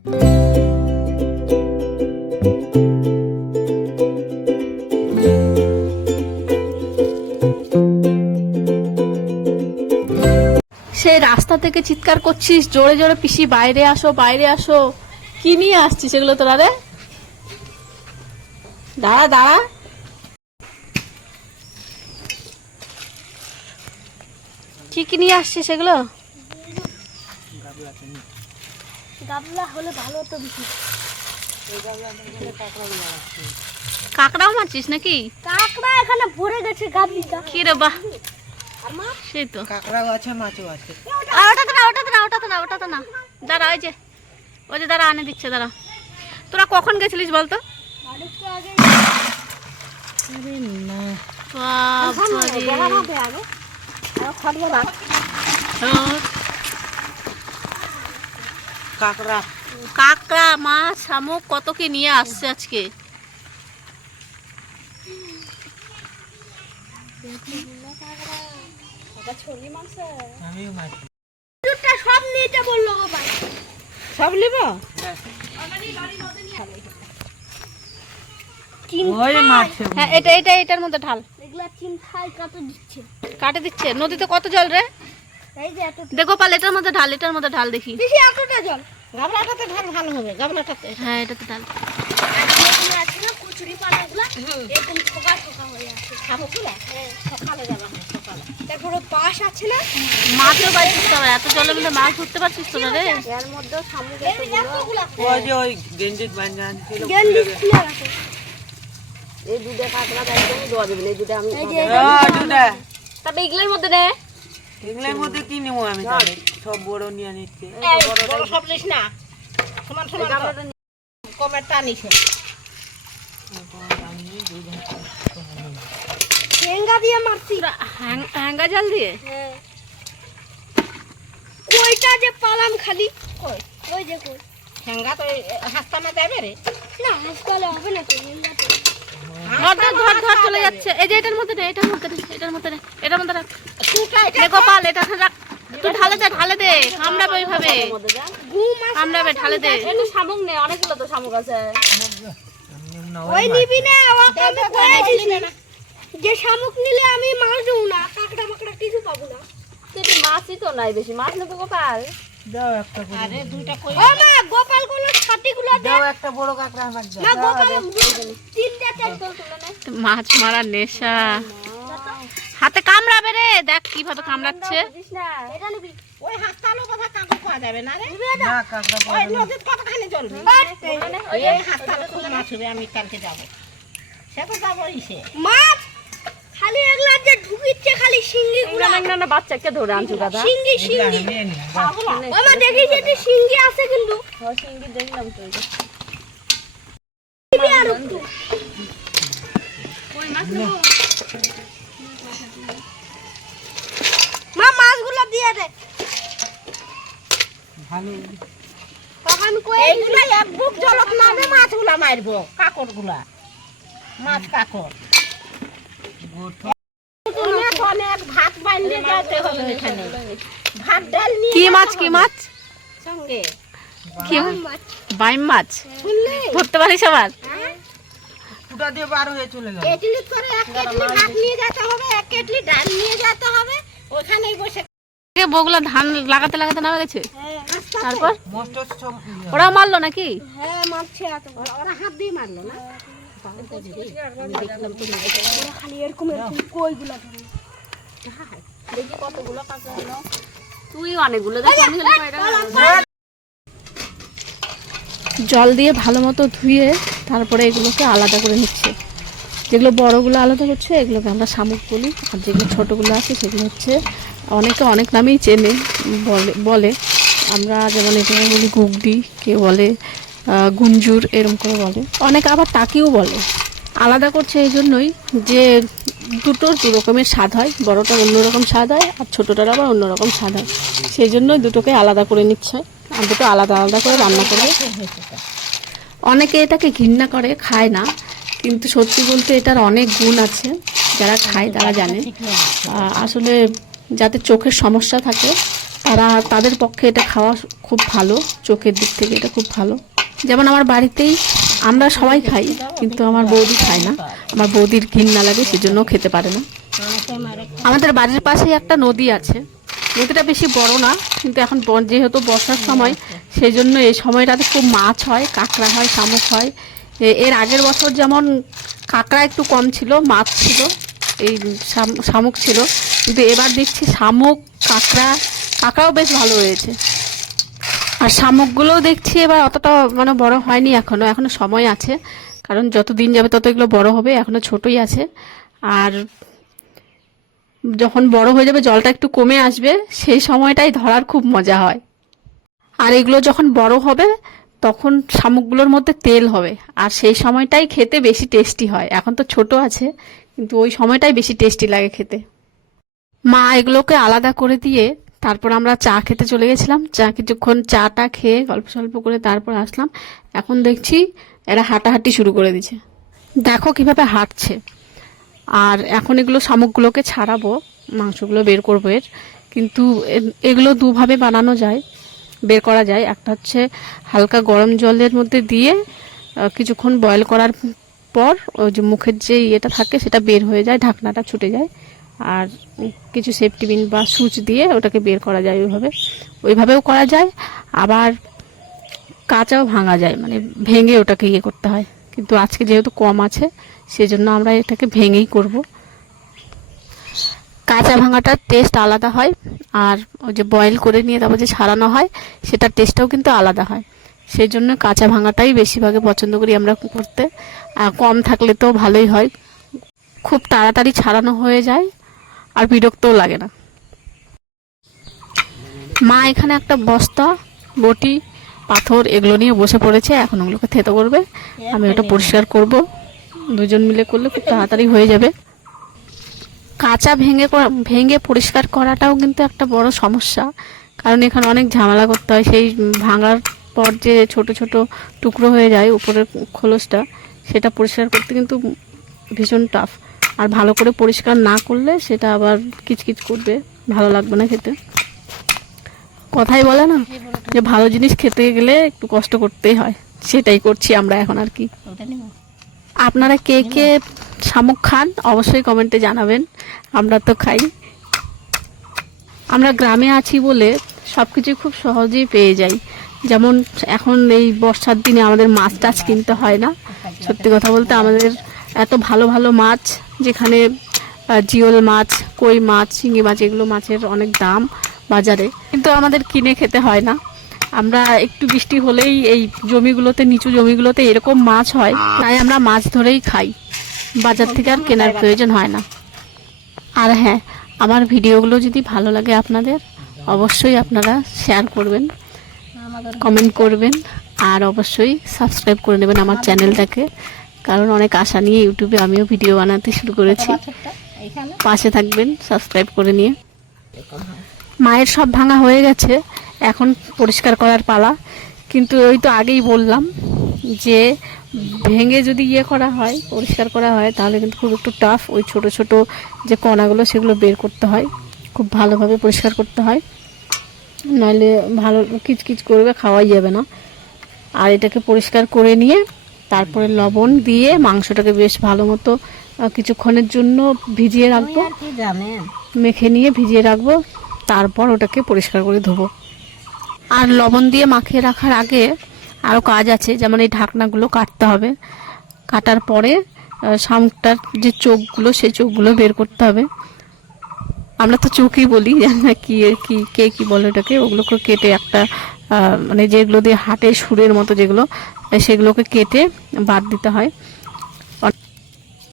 সেই রাস্তা থেকে চিৎকার করছিস জোরে জোরে, পিসি বাইরে আসো বাইরে আসো। কি নিয়ে আসছিস এগুলো তোরা রে? দাঁড়া দাঁড়া, কি কি নিয়ে আসছিস এগুলো? গাবলা হলে ভালো হতো বেশি। কাঁকড়াও মারছিস নাকি? কাঁকড়া এখানে ভরে গেছে গাবলিটা। কি রে বাহ, সেই তো কাঁকড়া আছে, মাছও আছে। ওটাতে না ওটাতে না ওটাতে না ওটাতে না, দাঁড়া ওই যে দাঁড়া আনে দিচ্ছে, দাঁড়া। তোরা কখন গেছিলিস বলতো? কাঁকড়া কাঁকড়া, মাছ, শামুক কত কি নিয়ে আসছে আজকে। সব নিতে বললো গো ভাই। সব নিব? হ্যাঁ, এটা এটা এটার মধ্যে ঢাল। এগুলা চিন্তায় কাটে দিচ্ছে। কাটে দিচ্ছে? নদীতে কত জল রে? এই যে এত দেখো পাল, এটার মধ্যে ঢাল, এটার মধ্যে ঢাল দেখি। বেশি এতটা জল। গাবলাটাতে ঢাল ভালো হবে, গাবলাটাতে। হ্যাঁ এটাতে ঢাল। আর যেগুলো আছে না কচুরি পানাগুলা এরকম ঠোকা ঠোকা হয়ে আছে। শামুকগুলা সকালে যাবা, সকালে। তারপরে পাশ আছে না, মাছও বাড়ি করতে হবে, এত জলের মধ্যে মাছ ধরতে পারছিস তোরা রে? এর মধ্যে শামুক এতগুলো। ওই যে ওই গেঞ্জির বান্ধা ছিল, গেন্ডি খুলে রাখো। এই দুটো কাঁকড়া একদম দেওয়া যাবে না, এই দুটো আমি দুটা। তবে এগুলোর মধ্যে নে। এগুলোর মধ্যে কি নেবো আমি তাহলে? সব বড় নিয়ে নিচ্ছে। বড় সব নিস না, সমান সমান কমের টানিস। ঠেঙ্গা দিয়ে মারছি। হ্যাঙ্গা জাল দিয়ে? হ্যাঁ। কইটা যে পালাম খালি। কই? ওই যে কই। ঠেঙ্গা তো হাসতানা যাবে রে। না হাসপাতালে হবে না তো, ঠেঙ্গাতে। ধর ধর ধর ধর, চলে যাচ্ছে। এই যে এটার মধ্যে নে, এটার মধ্যে নে, এটার মধ্যে নে, এটার মধ্যে রাখ। নে গোপাল, এটা রাখ। তুই ঢালে দে, ঢালে দে, কামড়াবে ওইভাবে, কামড়াবে, ঢালে দে। একটু শামুক নে, অনেকগুলো তো শামুক আছে। ওই নিবি না, আমি কইছি যে শামুক নিলে আমি মাছ দেব না, কাঁকড়া মাকড়া কিছু পাবো না। সেটি মাছই তো নাই বেশি, মাছ নেবো গোপাল। দাও একটা করে। আরে দুইটা কই ও মা, গোপাল গুলো ছাতিগুলো দে। দাও, একটা বড় কাঁকড়া আমাকে দাও। না গোপাল তিনটা চারটা তুলে নে। মাছ মারার নেশা, হাতে কামড়াবে রে, দেখ কিভাবে কামড়াচ্ছে। বুঝিস না, এটা নিবি। ওই হাসতালো কথা কাঁকড়া খাওয়া যাবে না রে। না কাঁকড়া পাওয়া যাবে না। নদীর কতখানি জলবে? এই হাসতালো খুব মাছ হবে, আমি কালকে যাব। সে তো যাবই সে। মাছ খালি এগুলা যে ঢুকিচ্ছে খালি শিঙ্গি গুলা। না বাচ্চা কে ধরে আনছু দাদা? শিঙ্গি শিঙ্গি। ও মা দেখি যেটি শিঙ্গি আছে কিন্তু। হ্যাঁ সিঙ্গি দেখলাম তো। নিবি আর একটু। মা মাছগুলো দিয়ে দে। ভালো। তখন কই এইগুলা এক বুক জলত নামে মাছগুলা মারবো, কাকড়গুলা। মাছ কাকড়। অনেক ভাত বানিয়ে যেতে হবে এখানে। ভাত ডাল নিয়ে কি মাছ, কি মাছ? সঙ্গে কি বাইম মাছ ধরতে পারিস আবার? ফুটা দিয়ে বার হয়ে চলে গেল। কেটলি করে এক কেটলি ভাত নিয়ে যেতে হবে, এক কেটলি ডাল নিয়ে যেতে হবে, ওখানেই বসে। বগুলা ধান লাগাতে লাগাতে নামে গেছে। তারপর মস্ত সব ওরা মারলো নাকি? হ্যাঁ মারছে এত। ওরা হাত দিয়ে মারলো না। ওরা খালি এরকম এরকম কইগুলা ধরে। দেখি কতগুলো কাঁকড়া হলো। তুই অনেকগুলো দেখি, আমি হলে কয়টা? জল দিয়ে ভালো মতো ধুয়ে তারপরে এগুলোকে আলাদা করে নিচ্ছে। যেগুলো বড়গুলো আলাদা করছে এগুলোকে আমরা শামুক বলি, আর যেগুলো ছোটোগুলো আছে সেগুলো হচ্ছে অনেকে অনেক নামেই চেনে, বলে। আমরা যেমন এখানে বলি গুগডি, কেউ বলে গুঞ্জুর, এরকম করে বলে। অনেকে আবার টাকিও বলে। আলাদা করছে এই জন্যই যে দুটোর দু রকমের স্বাদ হয়, বড়টার অন্যরকম স্বাদ হয় আর ছোটোটার আবার অন্যরকম স্বাদ হয়। সেই জন্যই দুটোকে আলাদা করে নিচ্ছে, আর দুটো আলাদা আলাদা করে রান্না করবে। অনেকে এটাকে ঘৃণা করে, খায় না, কিন্তু সত্যি বলতে এটার অনেক গুণ আছে। যারা খায় তারা জানে। আসলে যাদের চোখের সমস্যা থাকে তাদের পক্ষে এটা খাওয়া খুব ভালো, চোখের দিক থেকে এটা খুব ভালো। যেমন আমার বাড়িতেই আমরা সবাই খাই, কিন্তু আমার বৌদি খায় না, আমার বৌদির ঘৃণা লাগে, সেজন্য খেতে পারে না। আমাদের বাড়ির পাশেই একটা নদী আছে, নদীটা বেশি বড় না, কিন্তু এখন যেহেতু বর্ষার সময় সেই জন্য এই সময়টাতে খুব মাছ হয়, কাঁকড়া হয়, শামুক হয়। এর আগের বছর যেমন কাঁকড়া একটু কম ছিল, মাছ ছিল, এই শামুক ছিল, কিন্তু এবার দেখছি শামুক, কাঁকড়াও বেশ ভালো হয়েছে। আর শামুকগুলোও দেখছি এবার অতটা মানে বড় হয়নি, এখনো সময় আছে, কারণ যত দিন যাবে তত এগুলো বড় হবে, এখনো ছোটই আছে। আর যখন বড় হয়ে যাবে, জলটা একটু কমে আসবে, সেই সময়টাই ধরার খুব মজা হয়। আর এগুলো যখন বড় হবে তখন শামুকগুলোর মধ্যে তেল হবে, আর সেই সময়টাই খেতে বেশি টেস্টি হয়। এখন তো ছোট আছে, কিন্তু ওই সময়টাই বেশি টেস্টি লাগে খেতে। মা এগুলোকে আলাদা করে দিয়ে তারপর আমরা চা খেতে চলে গেছিলাম। কিছুক্ষণ চাটা খেয়ে গল্প সল্প করে তারপর আসলাম। এখন দেখছি এরা হাঁটাহাঁটি শুরু করে দিয়েছে, দেখো কিভাবে হাঁটছে। আর এখন এগুলো শামুকগুলোকে ছাড়াবো, মাংসগুলো বের করবো এর। কিন্তু এগুলো দুভাবে বানানো যায়, বের করা যায়। একটা হচ্ছে হালকা গরম জলের মধ্যে দিয়ে কিছুক্ষণ বয়েল করার পর ওই যে মুখের যে ইয়েটা থাকে সেটা বের হয়ে যায়, ঢাকনাটা ছুটে যায়, আর কিছু সেফটি পিন বা সুচ দিয়ে ওটাকে বের করা যায়। ওইভাবেও করা যায়, আবার কাঁচাও ভাঙা যায়, মানে ভেঙে ওটাকে ইয়ে করতে হয়। কিন্তু আজকে যেহেতু কম আছে সেজন্য আমরা এটাকে ভেঙেই করব। কাঁচা ভাঙাটার টেস্ট আলাদা হয়, আর ওই যে বয়েল করে নিয়ে তারপর যে ছাড়ানো হয় সেটার টেস্টটাও কিন্তু আলাদা হয়। সেই জন্য কাঁচা ভাঙাটাই বেশিরভাগে পছন্দ করি আমরা করতে। আর কম থাকলে তো ভালোই হয়, খুব তাড়াতাড়ি ছাড়ানো হয়ে যায় আর বিরক্তও লাগে না। মা এখানে একটা বস্তা, বটি, পাথর এগুলো নিয়ে বসে পড়েছে, এখন ওগুলোকে থেতো করবে, আমি ওটা পরিষ্কার করব। দুজন মিলে করলে খুব তাড়াতাড়ি হয়ে যাবে। কাঁচা ভেঙে পরিষ্কার করাটাও কিন্তু একটা বড় সমস্যা, কারণ এখানে অনেক ঝামেলা করতে হয়। সেই ভাঙার পর যে ছোট ছোট টুকরো হয়ে যায় উপরের খোলসটা, সেটা পরিষ্কার করতে কিন্তু ভীষণ টাফ। আর ভালো করে পরিষ্কার না করলে সেটা আবার কিচকিচ করবে, ভালো লাগবে না খেতে। কথাই বলে না যে ভালো জিনিস খেতে গেলে একটু কষ্ট করতেই হয়, সেটাই করছি আমরা এখন আর কি। আপনারা কে কে শামুক খান অবশ্যই কমেন্টে জানাবেন। আমরা তো খাই, আমরা গ্রামে আছি বলে সব কিছু খুব সহজেই পেয়ে যাই। যেমন এখন এই বর্ষার দিনে আমাদের মাছ টাছ কিনতে হয় না। সত্যি কথা বলতে আমাদের এত ভালো ভালো মাছ, যেখানে জিওল মাছ, কই মাছ, শিঙি মাছ, এগুলো মাছের অনেক দাম বাজারে, কিন্তু আমাদের কিনে খেতে হয় না। আমরা একটু বৃষ্টি হলেই এই জমিগুলোতে, নিচু জমিগুলোতে এরকম মাছ হয়, তাই আমরা মাছ ধরেই খাই, বাজার থেকে আর কেনার প্রয়োজন হয় না। আর হ্যাঁ, আমার ভিডিওগুলো যদি ভালো লাগে আপনাদের, অবশ্যই আপনারা শেয়ার করবেন, কমেন্ট করবেন, আর অবশ্যই সাবস্ক্রাইব করে নেবেন আমার চ্যানেলটাকে, কারণ অনেক আশা নিয়ে ইউটিউবে আমিও ভিডিও বানাতে শুরু করেছি। পাশে থাকবেন সাবস্ক্রাইব করে নিয়ে। মায়ের সব ভাঙা হয়ে গেছে, এখন পরিষ্কার করার পালা। কিন্তু ওই তো আগেই বললাম যে ভেঙে যদি ইয়ে করা হয়, পরিষ্কার করা হয়, তাহলে কিন্তু খুব একটু টাফ। ওই ছোট ছোট যে কণাগুলো সেগুলো বের করতে হয়, খুব ভালোভাবে পরিষ্কার করতে হয়, নাহলে ভালো কিচকিচ করবে, খাওয়াই যাবে না। আর এটাকে পরিষ্কার করে নিয়ে তারপরে লবণ দিয়ে মাংসটাকে বেশ ভালো মতো কিছুক্ষণের জন্য ভিজিয়ে রাখবো, মেখে নিয়ে ভিজিয়ে রাখবো, তারপর ওটাকে পরিষ্কার করে ধোবো। আর লবণ দিয়ে মাখিয়ে রাখার আগে আরও কাজ আছে, যেমন এই ঢাকনাগুলো কাটতে হবে। কাটার পরে শামুকটার যে চোখগুলো, সেই চোখগুলো বের করতে হবে। আমরা তো চোখই বলি, জানি না কে কি বলে ওটাকে। ওগুলোকে কেটে একটা মানে যেগুলো দিয়ে হাটে সুরের মতো যেগুলো, সেগুলোকে কেটে বাদ দিতে হয়।